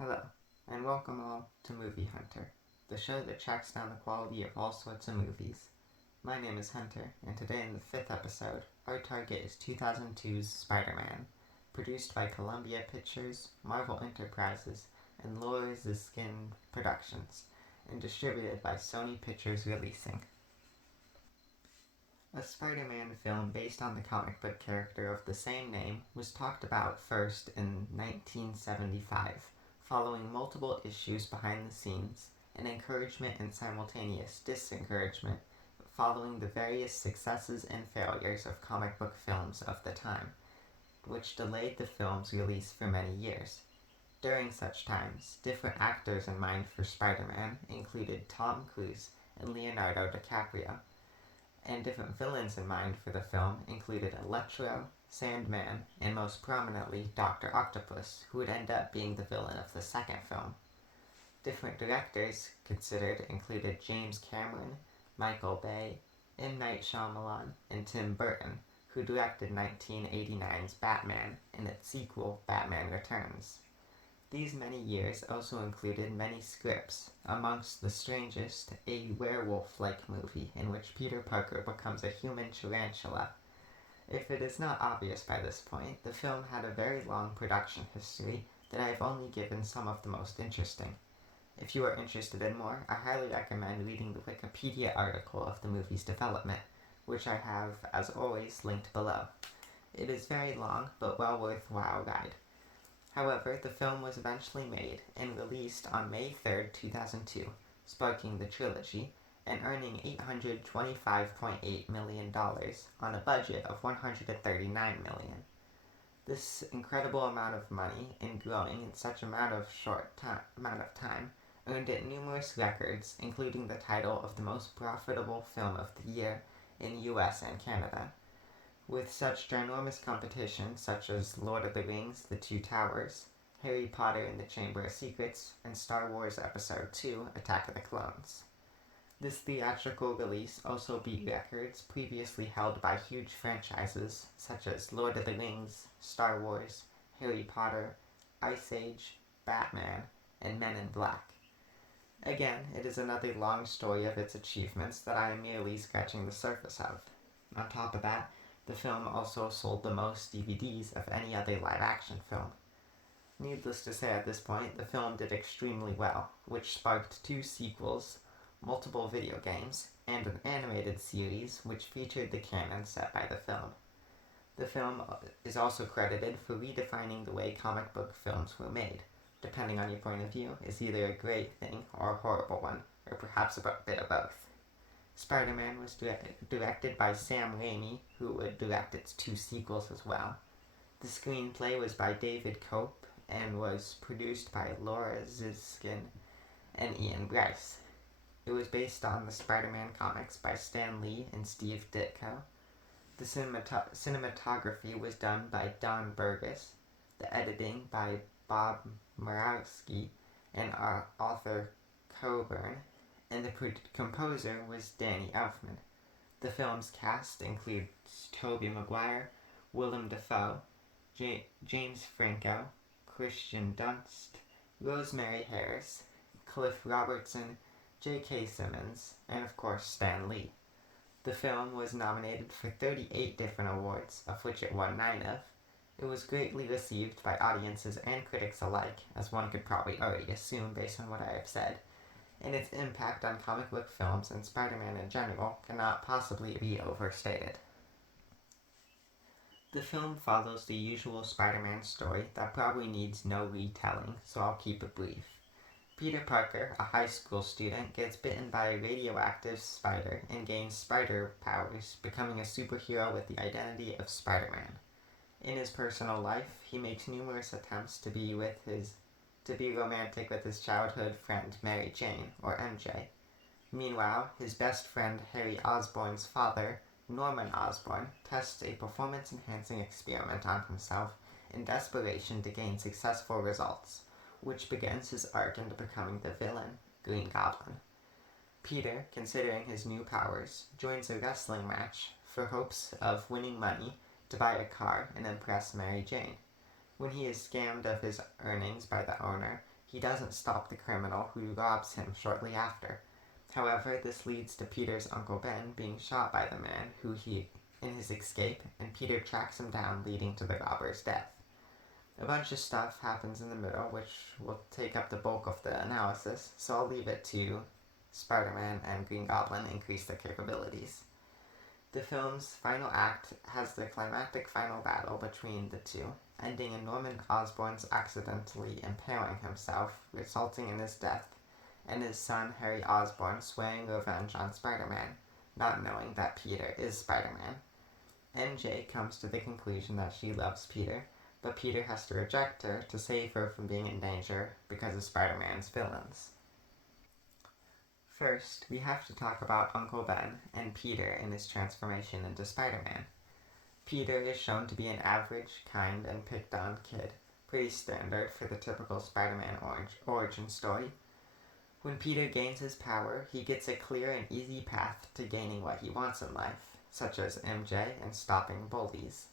Hello, and welcome all to Movie Hunter, the show that tracks down the quality of all sorts of movies. My name is Hunter, and today in the 5th episode, our target is 2002's Spider-Man, produced by Columbia Pictures, Marvel Enterprises, and Laura's Skin Productions, and distributed by Sony Pictures Releasing. A Spider-Man film based on the comic book character of the same name was talked about first in 1975, following multiple issues behind the scenes, and encouragement and simultaneous discouragement following the various successes and failures of comic book films of the time, which delayed the film's release for many years. During such times, different actors in mind for Spider-Man included Tom Cruise and Leonardo DiCaprio, and different villains in mind for the film included Electro, Sandman, and most prominently Dr. Octopus, who would end up being the villain of the second film. Different directors considered included James Cameron, Michael Bay, M. Night Shyamalan, and Tim Burton, who directed 1989's Batman and its sequel, Batman Returns. These many years also included many scripts, amongst the strangest, a werewolf-like movie in which Peter Parker becomes a human tarantula. If it is not obvious by this point, the film had a very long production history that I have only given some of the most interesting. If you are interested in more, I highly recommend reading the Wikipedia article of the movie's development, which I have, as always, linked below. It is very long, but well worthwhile ride. However, the film was eventually made and released on May 3rd, 2002, sparking the trilogy, and earning $825.8 million on a budget of $139 million. This incredible amount of money and growing in such amount of time earned it numerous records, including the title of the most profitable film of the year in the US and Canada. With such ginormous competition such as Lord of the Rings, The Two Towers, Harry Potter and the Chamber of Secrets, and Star Wars Episode II, Attack of the Clones. This theatrical release also beat records previously held by huge franchises such as Lord of the Rings, Star Wars, Harry Potter, Ice Age, Batman, and Men in Black. Again, it is another long story of its achievements that I am merely scratching the surface of. On top of that, the film also sold the most DVDs of any other live-action film. Needless to say at this point, the film did extremely well, which sparked 2 sequels, multiple video games, and an animated series which featured the canon set by the film. The film is also credited for redefining the way comic book films were made. Depending on your point of view, is either a great thing or a horrible one, or perhaps a bit of both. Spider-Man was directed by Sam Raimi, who would direct its 2 sequels as well. The screenplay was by David Cope and was produced by Laura Ziskin and Ian Bryce. It was based on the Spider-Man comics by Stan Lee and Steve Ditko. The cinematography was done by Don Burgess, the editing by Bob Murawski and Arthur Coburn, and the composer was Danny Elfman. The film's cast includes Tobey Maguire, Willem Dafoe, James Franco, Christian Dunst, Rosemary Harris, Cliff Robertson, J.K. Simmons, and of course Stan Lee. The film was nominated for 38 different awards, of which it won 9 of. It was greatly received by audiences and critics alike, as one could probably already assume based on what I have said, and its impact on comic book films and Spider-Man in general cannot possibly be overstated. The film follows the usual Spider-Man story that probably needs no retelling, so I'll keep it brief. Peter Parker, a high school student, gets bitten by a radioactive spider and gains spider powers, becoming a superhero with the identity of Spider-Man. In his personal life, he makes numerous attempts to be romantic with his childhood friend Mary Jane, or MJ. Meanwhile, his best friend Harry Osborn's father, Norman Osborn, tests a performance-enhancing experiment on himself in desperation to gain successful results, which begins his arc into becoming the villain, Green Goblin. Peter, considering his new powers, joins a wrestling match for hopes of winning money to buy a car and impress Mary Jane. When he is scammed of his earnings by the owner, He doesn't stop the criminal who robs him shortly after. However, this leads to Peter's Uncle Ben being shot by the man in his escape, and Peter tracks him down, leading to the robber's death. A bunch of stuff happens in the middle, which will take up the bulk of the analysis, so I'll leave it to Spider-Man and Green Goblin increase their capabilities. The film's final act has the climactic final battle between the two, ending in Norman Osborn's accidentally impaling himself, resulting in his death, and his son Harry Osborn swearing revenge on Spider-Man, not knowing that Peter is Spider-Man. MJ comes to the conclusion that she loves Peter, but Peter has to reject her to save her from being in danger because of Spider-Man's villains. First, we have to talk about Uncle Ben and Peter in his transformation into Spider-Man. Peter is shown to be an average, kind, and picked-on kid, pretty standard for the typical Spider-Man origin story. When Peter gains his power, he gets a clear and easy path to gaining what he wants in life, such as MJ and stopping bullies.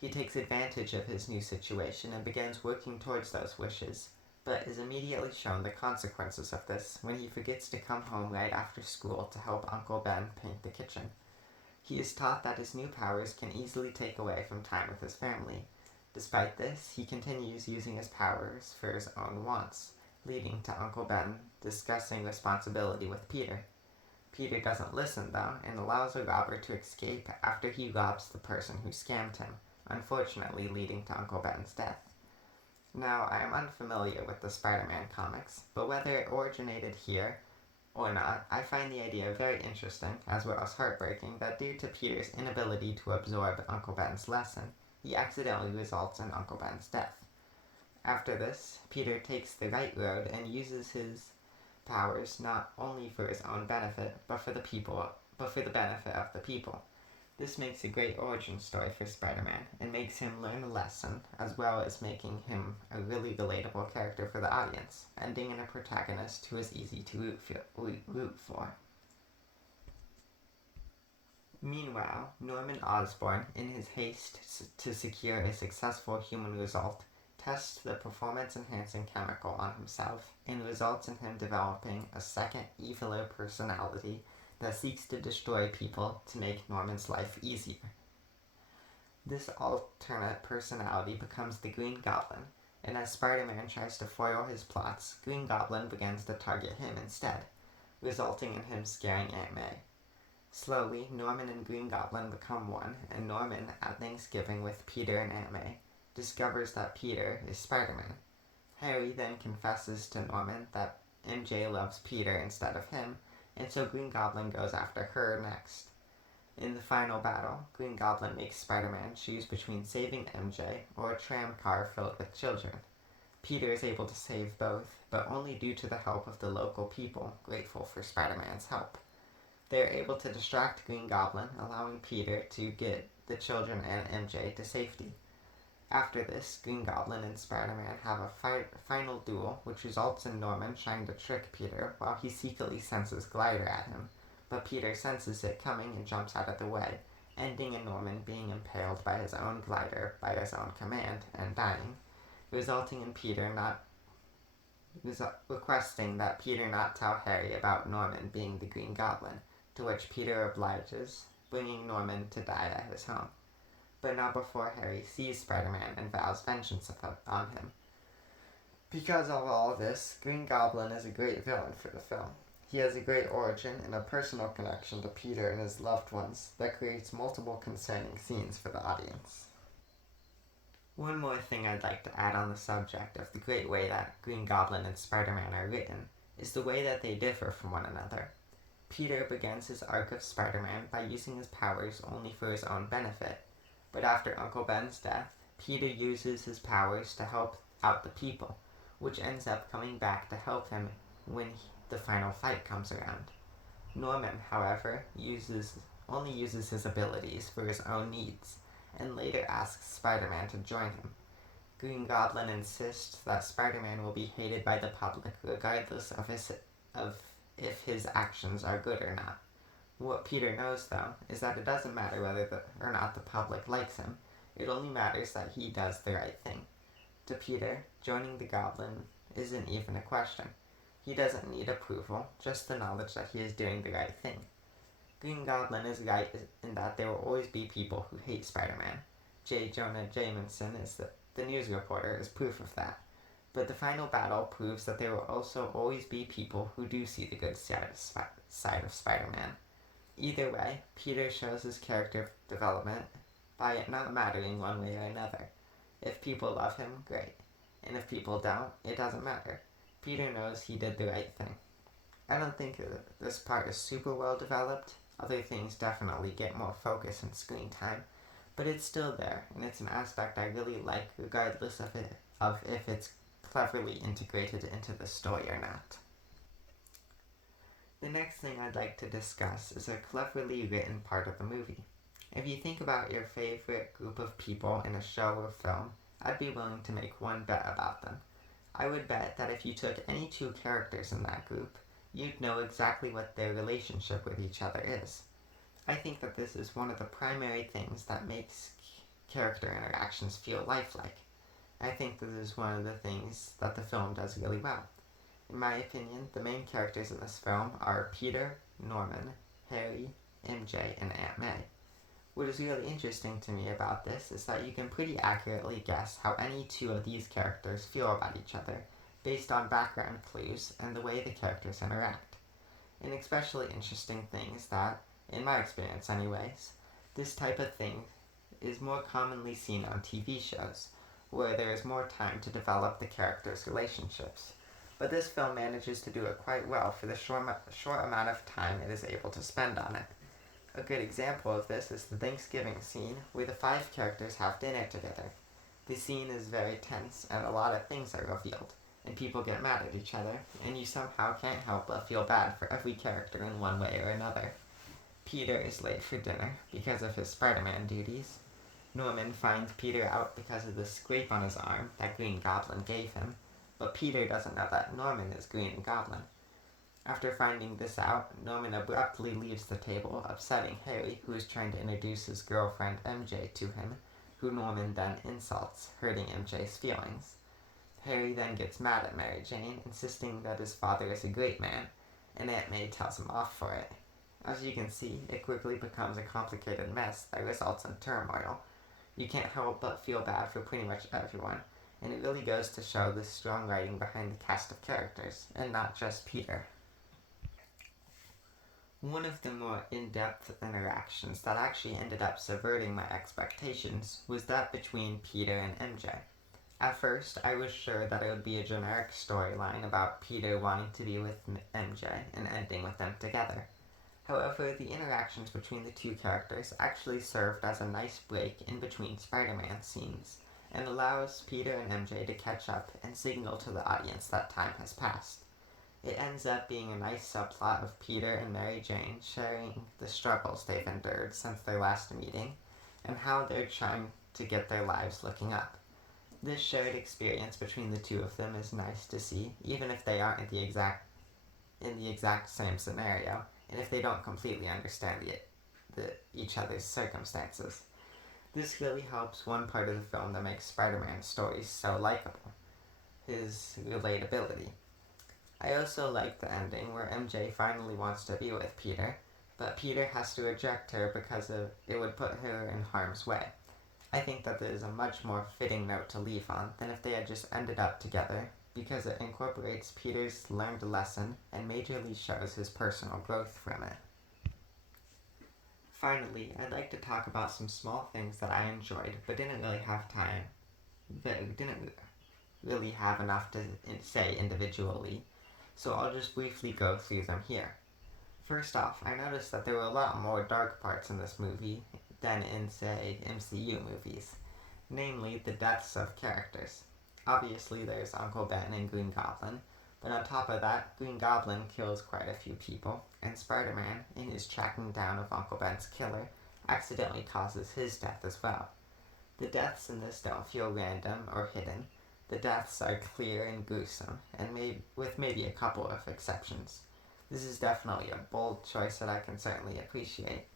He takes advantage of his new situation and begins working towards those wishes, but is immediately shown the consequences of this when he forgets to come home right after school to help Uncle Ben paint the kitchen. He is taught that his new powers can easily take away from time with his family. Despite this, he continues using his powers for his own wants, leading to Uncle Ben discussing responsibility with Peter. Peter doesn't listen, though, and allows a robber to escape after he robs the person who scammed him, unfortunately leading to Uncle Ben's death. Now, I am unfamiliar with the Spider-Man comics, but whether it originated here or not, I find the idea very interesting, as well as heartbreaking, that due to Peter's inability to absorb Uncle Ben's lesson, he accidentally results in Uncle Ben's death. After this, Peter takes the right road and uses his powers not only for his own benefit, but for the benefit of the people. This makes a great origin story for Spider-Man, and makes him learn a lesson, as well as making him a really relatable character for the audience, ending in a protagonist who is easy to root for. Meanwhile, Norman Osborn, in his haste to secure a successful human result, tests the performance-enhancing chemical on himself, and results in him developing a second, eviler personality that seeks to destroy people to make Norman's life easier. This alternate personality becomes the Green Goblin, and as Spider-Man tries to foil his plots, Green Goblin begins to target him instead, resulting in him scaring Aunt May. Slowly, Norman and Green Goblin become one, and Norman, at Thanksgiving with Peter and Aunt May, discovers that Peter is Spider-Man. Harry then confesses to Norman that MJ loves Peter instead of him, and so Green Goblin goes after her next. In the final battle, Green Goblin makes Spider-Man choose between saving MJ or a tram car filled with children. Peter is able to save both, but only due to the help of the local people, grateful for Spider-Man's help. They are able to distract Green Goblin, allowing Peter to get the children and MJ to safety. After this, Green Goblin and Spider-Man have a final duel, which results in Norman trying to trick Peter while he secretly senses Glider at him, but Peter senses it coming and jumps out of the way, ending in Norman being impaled by his own glider by his own command and dying, resulting in Peter requesting that Peter not tell Harry about Norman being the Green Goblin, to which Peter obliges, bringing Norman to die at his home. But not before Harry sees Spider-Man and vows vengeance on him. Because of all this, Green Goblin is a great villain for the film. He has a great origin and a personal connection to Peter and his loved ones that creates multiple concerning scenes for the audience. One more thing I'd like to add on the subject of the great way that Green Goblin and Spider-Man are written is the way that they differ from one another. Peter begins his arc of Spider-Man by using his powers only for his own benefit, but after Uncle Ben's death, Peter uses his powers to help out the people, which ends up coming back to help him when the final fight comes around. Norman, however, only uses his abilities for his own needs, and later asks Spider-Man to join him. Green Goblin insists that Spider-Man will be hated by the public regardless of if his actions are good or not. What Peter knows, though, is that it doesn't matter whether or not the public likes him. It only matters that he does the right thing. To Peter, joining the Goblin isn't even a question. He doesn't need approval, just the knowledge that he is doing the right thing. Green Goblin is right in that there will always be people who hate Spider-Man. J. Jonah Jameson the news reporter is proof of that. But the final battle proves that there will also always be people who do see the good side of Spider-Man. Either way, Peter shows his character development by it not mattering one way or another. If people love him, great. And if people don't, it doesn't matter. Peter knows he did the right thing. I don't think this part is super well developed. Other things definitely get more focus and screen time, but it's still there, and it's an aspect I really like regardless of if it's cleverly integrated into the story or not. The next thing I'd like to discuss is a cleverly written part of the movie. If you think about your favorite group of people in a show or film, I'd be willing to make one bet about them. I would bet that if you took any two characters in that group, you'd know exactly what their relationship with each other is. I think that this is one of the primary things that makes character interactions feel lifelike. I think this is one of the things that the film does really well. In my opinion, the main characters in this film are Peter, Norman, Harry, MJ, and Aunt May. What is really interesting to me about this is that you can pretty accurately guess how any two of these characters feel about each other, based on background clues and the way the characters interact. An especially interesting thing is that, in my experience anyways, this type of thing is more commonly seen on TV shows, where there is more time to develop the characters' relationships. But this film manages to do it quite well for the short amount of time it is able to spend on it. A good example of this is the Thanksgiving scene, where the 5 characters have dinner together. The scene is very tense, and a lot of things are revealed, and people get mad at each other, and you somehow can't help but feel bad for every character in one way or another. Peter is late for dinner because of his Spider-Man duties. Norman finds Peter out because of the scrape on his arm that Green Goblin gave him, but Peter doesn't know that Norman is Green Goblin. After finding this out, Norman abruptly leaves the table, upsetting Harry, who is trying to introduce his girlfriend MJ to him, who Norman then insults, hurting MJ's feelings. Harry then gets mad at Mary Jane, insisting that his father is a great man, and Aunt May tells him off for it. As you can see, it quickly becomes a complicated mess that results in turmoil. You can't help but feel bad for pretty much everyone, and it really goes to show the strong writing behind the cast of characters, and not just Peter. One of the more in-depth interactions that actually ended up subverting my expectations was that between Peter and MJ. At first, I was sure that it would be a generic storyline about Peter wanting to be with MJ and ending with them together. However, the interactions between the two characters actually served as a nice break in between Spider-Man scenes, and allows Peter and MJ to catch up and signal to the audience that time has passed. It ends up being a nice subplot of Peter and Mary Jane sharing the struggles they've endured since their last meeting, and how they're trying to get their lives looking up. This shared experience between the two of them is nice to see, even if they aren't in the exact same scenario, and if they don't completely understand each other's circumstances. This really helps one part of the film that makes Spider-Man's stories so likable, his relatability. I also like the ending where MJ finally wants to be with Peter, but Peter has to reject her because it would put her in harm's way. I think that this is a much more fitting note to leave on than if they had just ended up together, because it incorporates Peter's learned lesson and majorly shows his personal growth from it. Finally, I'd like to talk about some small things that I enjoyed but didn't really have enough to say individually, so I'll just briefly go through them here. First off, I noticed that there were a lot more dark parts in this movie than in, say, MCU movies, namely the deaths of characters. Obviously, there's Uncle Ben and Green Goblin, but on top of that, Green Goblin kills quite a few people, and Spider-Man, in his tracking down of Uncle Ben's killer, accidentally causes his death as well. The deaths in this don't feel random or hidden. The deaths are clear and gruesome, and with maybe a couple of exceptions. This is definitely a bold choice that I can certainly appreciate.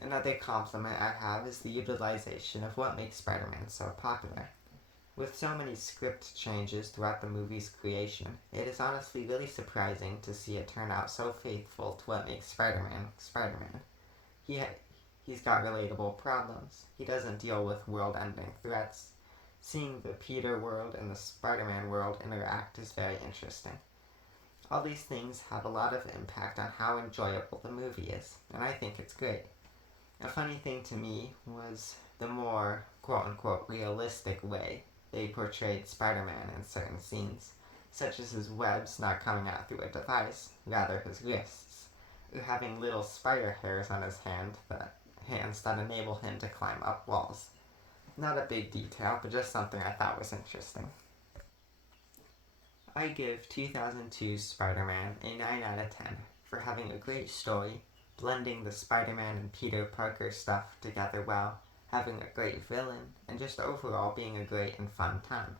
Another compliment I have is the utilization of what makes Spider-Man so popular. With so many script changes throughout the movie's creation, it is honestly really surprising to see it turn out so faithful to what makes Spider-Man Spider-Man. He ha- he's got relatable problems. He doesn't deal with world-ending threats. Seeing the Peter world and the Spider-Man world interact is very interesting. All these things have a lot of impact on how enjoyable the movie is, and I think it's great. A funny thing to me was the more quote-unquote realistic way they portrayed Spider-Man in certain scenes, such as his webs not coming out through a device, rather his wrists, or having little spider hairs on his hands that enable him to climb up walls. Not a big detail, but just something I thought was interesting. I give 2002's Spider-Man a 9 out of 10 for having a great story, blending the Spider-Man and Peter Parker stuff together well, having a great villain, and just overall being a great and fun time.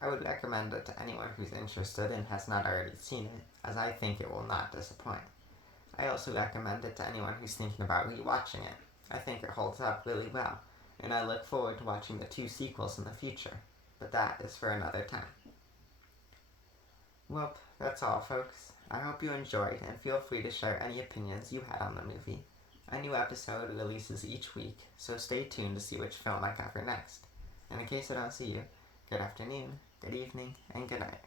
I would recommend it to anyone who's interested and has not already seen it, as I think it will not disappoint. I also recommend it to anyone who's thinking about rewatching it. I think it holds up really well, and I look forward to watching the 2 sequels in the future, but that is for another time. Well, that's all, folks. I hope you enjoyed, and feel free to share any opinions you had on the movie. A new episode releases each week, so stay tuned to see which film I cover next. And in case I don't see you, good afternoon, good evening, and good night.